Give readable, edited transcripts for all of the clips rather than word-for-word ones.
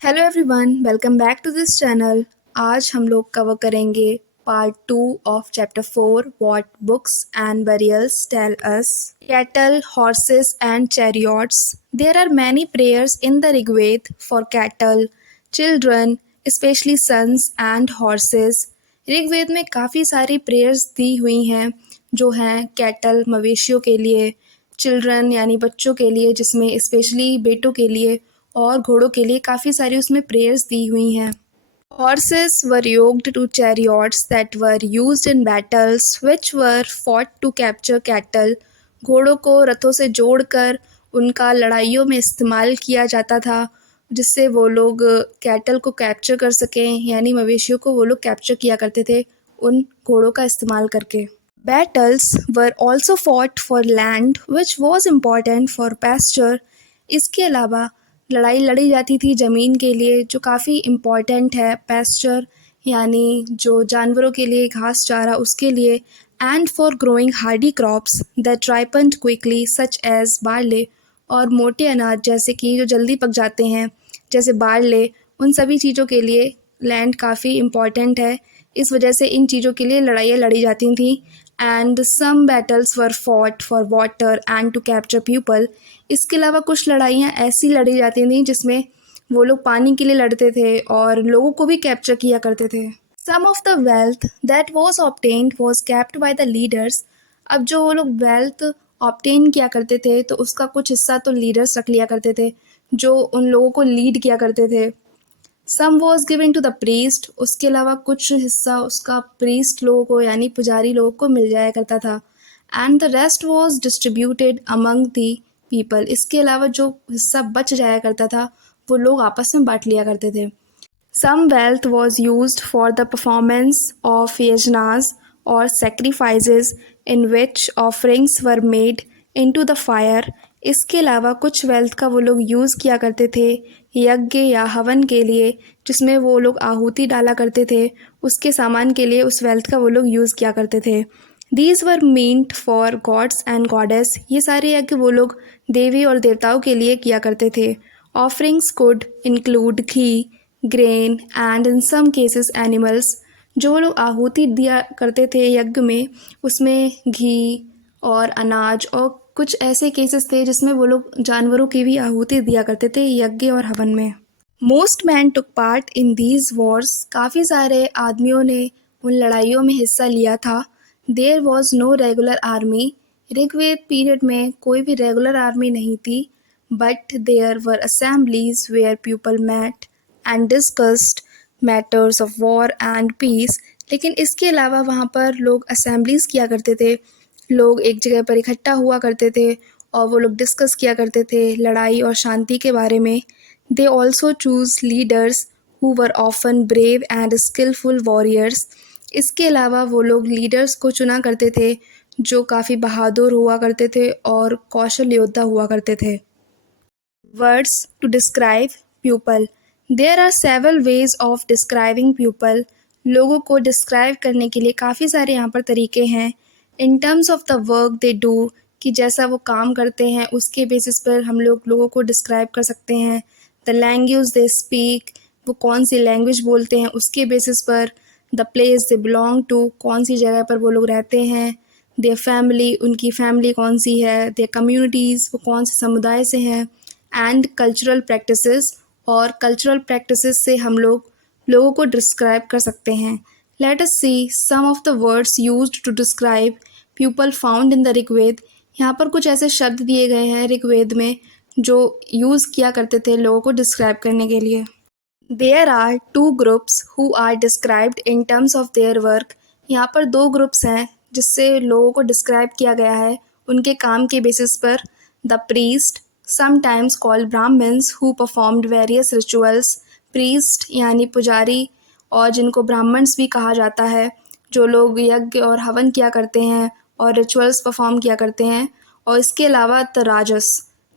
Hello everyone, welcome back to this channel. आज हम लोग कवर करेंगे part 2 of chapter 4 what books and burials tell us. Cattle, horses and chariots. There are many prayers in the Rigveda for cattle, children, specially sons and horses. Rigveda में काफ़ी सारी prayers दी हुई हैं जो हैं कैटल मवेशियों के लिए, चिल्ड्रन यानी बच्चों के लिए, जिसमें स्पेशली बेटों के लिए, और घोड़ों के लिए काफ़ी सारी उसमें प्रेयर्स दी हुई हैं। Horses were yoked to chariots that were used in battles which were fought to capture cattle. घोड़ों को रथों से जोड़कर उनका लड़ाइयों में इस्तेमाल किया जाता था, जिससे वो लोग कैटल को कैप्चर कर सकें, यानी मवेशियों को वो लोग कैप्चर किया करते थे उन घोड़ों का इस्तेमाल करके। Battles were also fought for land which was important for pasture. इसके अलावा लड़ाई लड़ी जाती थी ज़मीन के लिए, जो काफ़ी इम्पॉर्टेंट है, पेस्चर यानी जो जानवरों के लिए घास चारा, उसके लिए। And for growing hardy crops that ripened quickly such as barley, और मोटे अनाज जैसे कि जो जल्दी पक जाते हैं जैसे बारले, उन सभी चीज़ों के लिए लैंड काफ़ी इम्पॉर्टेंट है। इस वजह से इन चीज़ों के लिए लड़ाइयाँ लड़ी जाती थी। And some battles were fought for water and to capture people. इसके अलावा कुछ लड़ाइयाँ ऐसी लड़ी जाती थीं जिसमें वो लोग पानी के लिए लड़ते थे और लोगों को भी कैप्चर किया करते थे। Some of the wealth that was obtained was kept by the leaders. अब जो वो लोग वेल्थ ऑब्टेन किया करते थे तो उसका कुछ हिस्सा तो लीडर्स रख लिया करते थे, जो उन लोगों को लीड किया करते थे। Some was given to the priest. उसके अलावा कुछ हिस्सा उसका प्रीस्ट लोगों को यानी पुजारी लोगों को मिल जाया करता था। And the rest was distributed among the people. इसके अलावा जो हिस्सा बच जाया करता था वो लोग आपस में बांट लिया करते थे। Some wealth was used for the performance of yajnas और sacrifices in which offerings were made into the fire. इसके अलावा कुछ वेल्थ का वो लोग यूज़ किया करते थे यज्ञ या हवन के लिए, जिसमें वो लोग आहुति डाला करते थे, उसके सामान के लिए उस वेल्थ का वो लोग यूज़ किया करते थे। These were meant for gods and goddess. ये सारे यज्ञ वो लोग देवी और देवताओं के लिए किया करते थे। Offerings could include ghee, grain and in some cases animals. जो लोग आहुति दिया करते थे यज्ञ में, उसमें घी और अनाज, और कुछ ऐसे केसेस थे जिसमें वो लोग जानवरों की भी आहुति दिया करते थे यज्ञ और हवन में। Most man took part in these Wars. काफ़ी सारे आदमियों ने उन लड़ाइयों में हिस्सा लिया था। There was no regular army. Rigveda period में कोई भी रेगुलर आर्मी नहीं थी, but there were assemblies where people met and discussed matters of war and peace. लेकिन इसके अलावा वहाँ पर लोग असेंबलीज किया करते थे, लोग एक जगह पर इकट्ठा हुआ करते थे और वो लोग डिस्कस किया करते थे लड़ाई और शांति के बारे में। They also choose leaders who were often brave and skilful warriors. इसके अलावा वो लोग लीडर्स को चुना करते थे जो काफ़ी बहादुर हुआ करते थे और कौशल योद्धा हुआ करते थे। Words to describe people. There are several ways of describing people. लोगों को डिस्क्राइब करने के लिए काफ़ी सारे यहाँ पर तरीके हैं। इन terms of the work they do, कि जैसा वो काम करते हैं उसके बेसिस पर हम लोग लोगों को डिस्क्राइब कर सकते हैं। द लैंग्वेज दे स्पीक, वो कौन सी लैंग्वेज बोलते हैं उसके बेसिस पर। The place they belong to, कौन सी जगह पर वो लोग रहते हैं। देयर फैमिली, उनकी फैमिली कौन सी है। देयर कम्युनिटीज़, वो कौन से समुदाय से हैं। एंड कल्चरल प्रैक्टिसेस, और कल्चरल प्रैक्टिसेस से हम लोग लोगों को डिस्क्राइब कर सकते हैं। Let us see some of the words used to describe people found in the Rigveda. यहाँ पर कुछ ऐसे शब्द दिए गए हैं ऋग्वेद में जो यूज़ किया करते थे लोगों को डिस्क्राइब करने के लिए। There are two groups who are described in terms of their work. यहाँ पर दो ग्रुप्स हैं जिससे लोगों को डिस्क्राइब किया गया है उनके काम के बेसिस पर। The priest, sometimes called brahmins, who performed various rituals. Priest यानी पुजारी, और जिनको ब्राह्मण्स भी कहा जाता है, जो लोग यज्ञ और हवन किया करते हैं और रिचुअल्स परफॉर्म किया करते हैं। और इसके अलावा the rajas.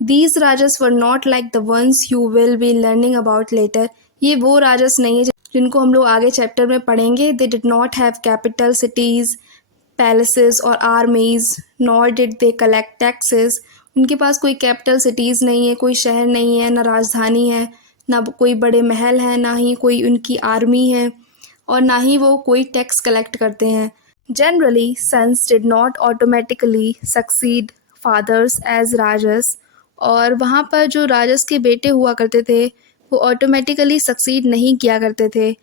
These rajas were not like the ones you will be learning about later. ये वो राजस नहीं है जिनको हम लोग आगे चैप्टर में पढ़ेंगे। They did not have capital cities, palaces और armies, nor did they collect taxes. उनके पास कोई कैपिटल सिटीज़ नहीं है, कोई शहर नहीं है, न राजधानी है ना कोई बड़े महल हैं, ना ही कोई उनकी आर्मी है और ना ही वो कोई टैक्स कलेक्ट करते हैं। Generally sons did not automatically succeed fathers as rajas, और वहाँ पर जो राजस के बेटे हुआ करते थे वो ऑटोमेटिकली सक्सीड नहीं किया करते थे।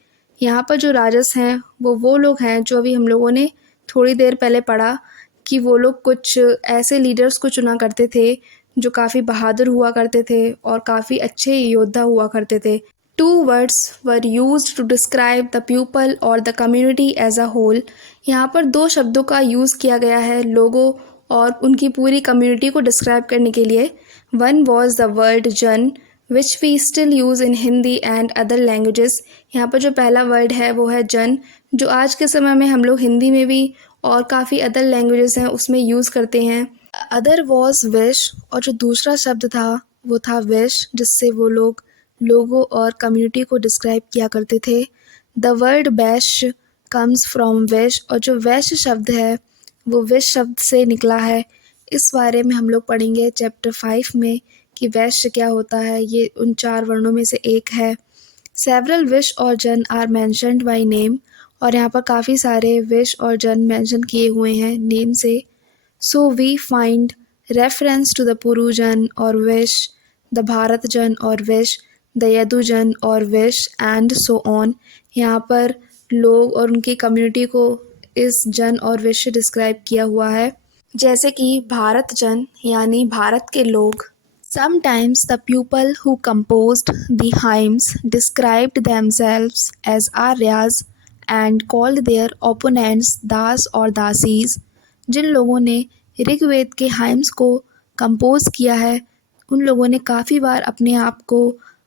यहाँ पर जो राजस हैं वो लोग हैं जो अभी हम लोगों ने थोड़ी देर पहले पढ़ा कि वो लोग कुछ ऐसे लीडर्स को चुना करते थे जो काफ़ी बहादुर हुआ करते थे और काफ़ी अच्छे योद्धा हुआ करते थे। Two words were used to describe the people और the community as a whole. यहाँ पर दो शब्दों का यूज़ किया गया है लोगों और उनकी पूरी कम्युनिटी को डिस्क्राइब करने के लिए। One was the word jan which we still use in Hindi and other languages. यहाँ पर जो पहला वर्ड है वो है जन, जो आज के समय में हम लोग हिंदी में भी और काफ़ी अदर लैंग्वेजेस हैं उसमें यूज़ करते हैं। अदर वॉज विश, और जो दूसरा शब्द था वो था विश, जिससे वो लोग लोगों और कम्युनिटी को डिस्क्राइब किया करते थे। The word Vysya comes from wish, और जो वैश्य शब्द है वो विश शब्द से निकला है। इस बारे में हम लोग पढ़ेंगे चैप्टर 5 में कि वैश्य क्या होता है। ये उन 4 वर्णों में से एक है। सेवरल विश और जन आर मैंशनड बाई नेम, और यहाँ पर काफ़ी सारे विश और जन मेंशन किए हुए हैं नेम से। So we find reference to the पुरुजन और विश, द भारत जन और विश, द यदुजन और विश एंड सो ऑन। यहाँ पर लोग और उनकी कम्युनिटी को इस जन और विश से डिस्क्राइब किया हुआ है, जैसे कि भारत जन यानी भारत के लोग। Sometimes the people who composed the hymns described themselves as Aryas and called their opponents Das और दासीज। जिन लोगों ने ऋग्वेद के हाइम्स को कंपोज किया है उन लोगों ने काफ़ी बार अपने आप को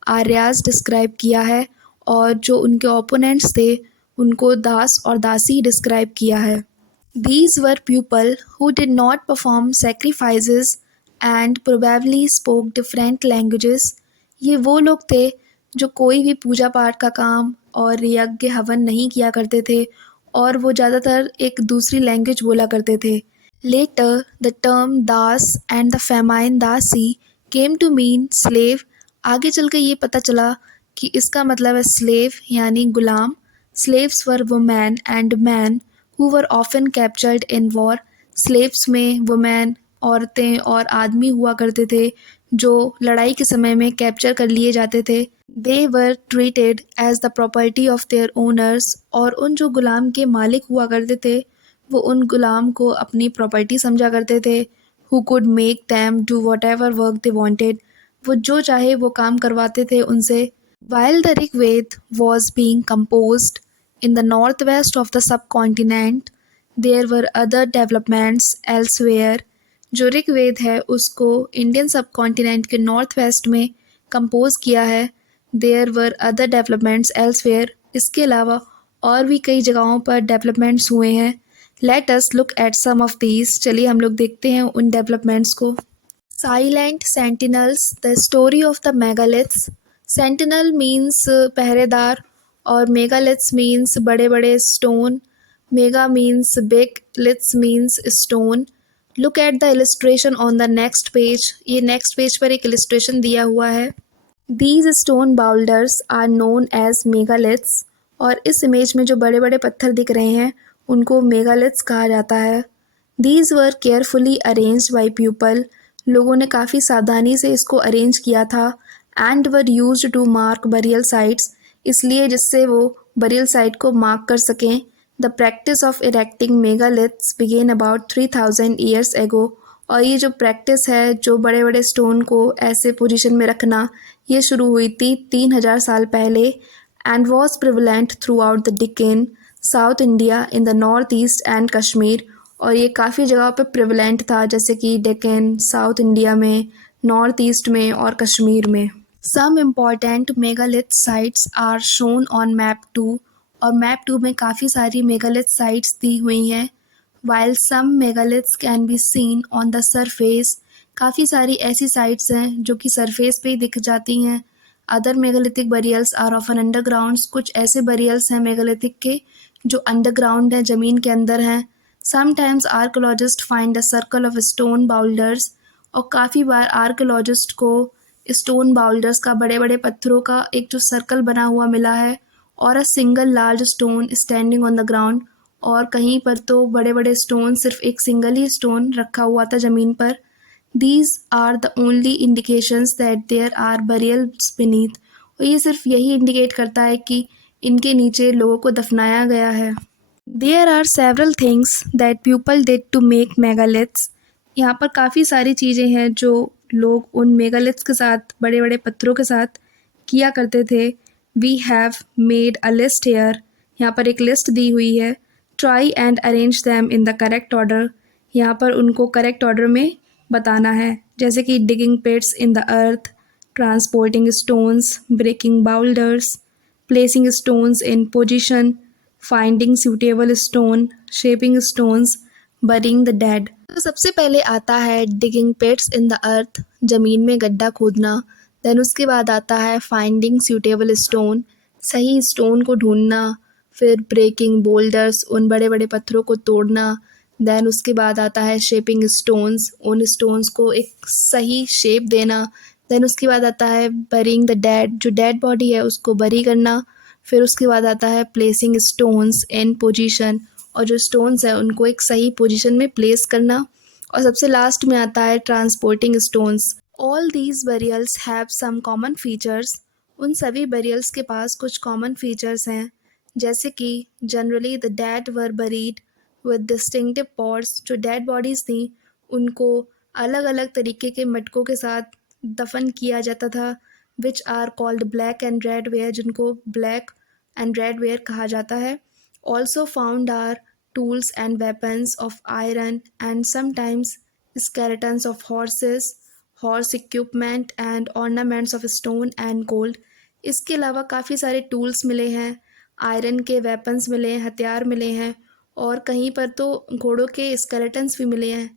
आर्यास डिस्क्राइब किया है, और जो उनके ओपोनेंट्स थे उनको दास और दासी डिस्क्राइब किया है। These were people who did not perform sacrifices and probably spoke different languages। ये वो लोग थे जो कोई भी पूजा पाठ का काम और यज्ञ हवन नहीं किया करते थे और वो ज़्यादातर एक दूसरी लैंग्वेज बोला करते थे। Later the term das and the feminine dasi came to mean slave. आगे चल के ये पता चला कि इसका मतलब है स्लेव यानी गुलाम। Slaves were women and man who were often captured in war। Slaves में वुमेन औरतें और आदमी हुआ करते थे जो लड़ाई के समय में कैप्चर कर लिए जाते थे। They were treated as the property of their owners, और उन जो गुलाम के मालिक हुआ करते थे वो उन गुलाम को अपनी प्रॉपर्टी समझा करते थे। Who could make them do whatever work they wanted, वो जो चाहे वो काम करवाते थे उनसे। While the Rigveda was being composed in the northwest of the subcontinent, there were other developments elsewhere। जो ऋग्वेद है उसको इंडियन सब कॉन्टिनेंट के नॉर्थ वेस्ट में कंपोज किया है। There were other developments elsewhere, इसके अलावा और भी कई जगहों पर डेवलपमेंट्स हुए हैं। Let us look at some of these, चलिए हम लोग देखते हैं उन डेवलपमेंट्स को। Silent sentinels, the story of the megaliths. Sentinel means पहरेदार और मेगालिथ्स मीन्स बड़े बड़े stone. Mega means big, liths means stone. Look at the illustration on the next page, ये नेक्स्ट पेज पर एक इलस्ट्रेशन दिया हुआ है। These stone boulders are known as megaliths, और इस इमेज में जो बड़े बड़े पत्थर दिख रहे हैं उनको मेगालिथ्स कहा जाता है। These were carefully arranged by people, लोगों ने काफ़ी सावधानी से इसको अरेंज किया था। And were used to mark burial sites, इसलिए जिससे वो बरियल साइट को मार्क कर सकें। The practice of erecting megaliths began about 3000 years ago, और ये जो प्रैक्टिस है जो बड़े बड़े स्टोन को ऐसे पोजीशन में रखना ये शुरू हुई थी 3000 साल पहले। And was prevalent throughout the Deccan, south India, in the north east and Kashmir, और ये काफ़ी जगह पे प्रिवलेंट था जैसे कि डेक्कन, साउथ इंडिया में, नॉर्थ ईस्ट में और कश्मीर में। Some important megalith sites are shown on map 2, और मैप 2 में काफ़ी सारी मेगालिथ साइट्स दी हुई हैं। While some megaliths can be seen on the surface, काफ़ी सारी ऐसी साइट्स हैं जो कि सरफेस पे ही दिख जाती हैं। Other megalithic burials are often undergrounds, कुछ ऐसे बरियल्स हैं मेगालिथिक के जो अंडरग्राउंड हैं, ज़मीन के अंदर हैं। Sometimes archaeologist find a circle of stone boulders, और काफ़ी बार आर्कोलॉजिस्ट को स्टोन बाउल्डर्स का, बड़े बड़े पत्थरों का एक जो सर्कल बना हुआ मिला है, और a single large stone standing on the ground, और कहीं पर तो बड़े बड़े स्टोन, सिर्फ एक सिंगल ही स्टोन रखा हुआ था ज़मीन पर। These are the only indications that there are burials beneath. और ये सिर्फ यही इंडिकेट करता है कि इनके नीचे लोगों को दफनाया गया है। There are several things that people did to make megaliths. यहाँ पर काफ़ी सारी चीज़ें हैं जो लोग उन मेगालिथ्स के साथ, बड़े बड़े पत्थरों के साथ किया करते थे। We have made a list here. यहाँ पर एक लिस्ट दी हुई है। Try and arrange them in the correct order. यहाँ पर उनको करेक्ट ऑर्डर में बताना है, जैसे कि digging pits in the earth, transporting stones, breaking boulders, placing stones in position, finding suitable stone, shaping stones, burying the dead। तो सबसे पहले आता है digging pits in the earth, जमीन में गड्ढा खोदना। देन उसके बाद आता है finding suitable stone, सही स्टोन को ढूंढना। फिर breaking boulders, उन बड़े बड़े पत्थरों को तोड़ना। देन उसके बाद आता है shaping stones, उन stones को एक सही शेप देना। देन उसके बाद आता है burying the dead, जो डेड बॉडी है उसको बरी करना। फिर उसके बाद आता है placing stones in position, और जो स्टोन्स हैं उनको एक सही पोजीशन में प्लेस करना। और सबसे लास्ट में आता है transporting stones. All these burials have some common features. उन सभी बरियल्स के पास कुछ कॉमन फीचर्स हैं, जैसे कि generally the dead were buried with distinctive pots. जो डेड बॉडीज़ थी उनको अलग अलग तरीके के मटकों के साथ दफन किया जाता था, which are called black and red ware, जिनको ब्लैक एंड रेड वेयर कहा जाता है। Also found are tools and weapons of iron and sometimes skeletons of horses, horse equipment and ornaments of stone and gold। इसके अलावा काफ़ी सारे tools मिले हैं, आयरन के वेपन्स मिले हैं, हथियार मिले हैं, और कहीं पर तो घोड़ों के स्केलेटन्स भी मिले हैं,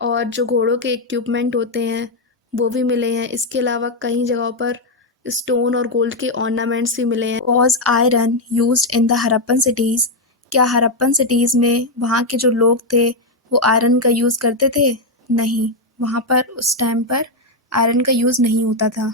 और जो घोड़ों के इक्विपमेंट होते हैं वो भी मिले हैं। इसके अलावा कई जगहों पर स्टोन और गोल्ड के ऑर्नामेंट्स भी मिले हैं। Was iron used in the Harappan cities. क्या हड़प्पन सिटीज़ में वहाँ के जो लोग थे वो आयरन का यूज़ करते थे? नहीं, वहाँ पर उस टाइम पर आयरन का यूज़ नहीं होता था।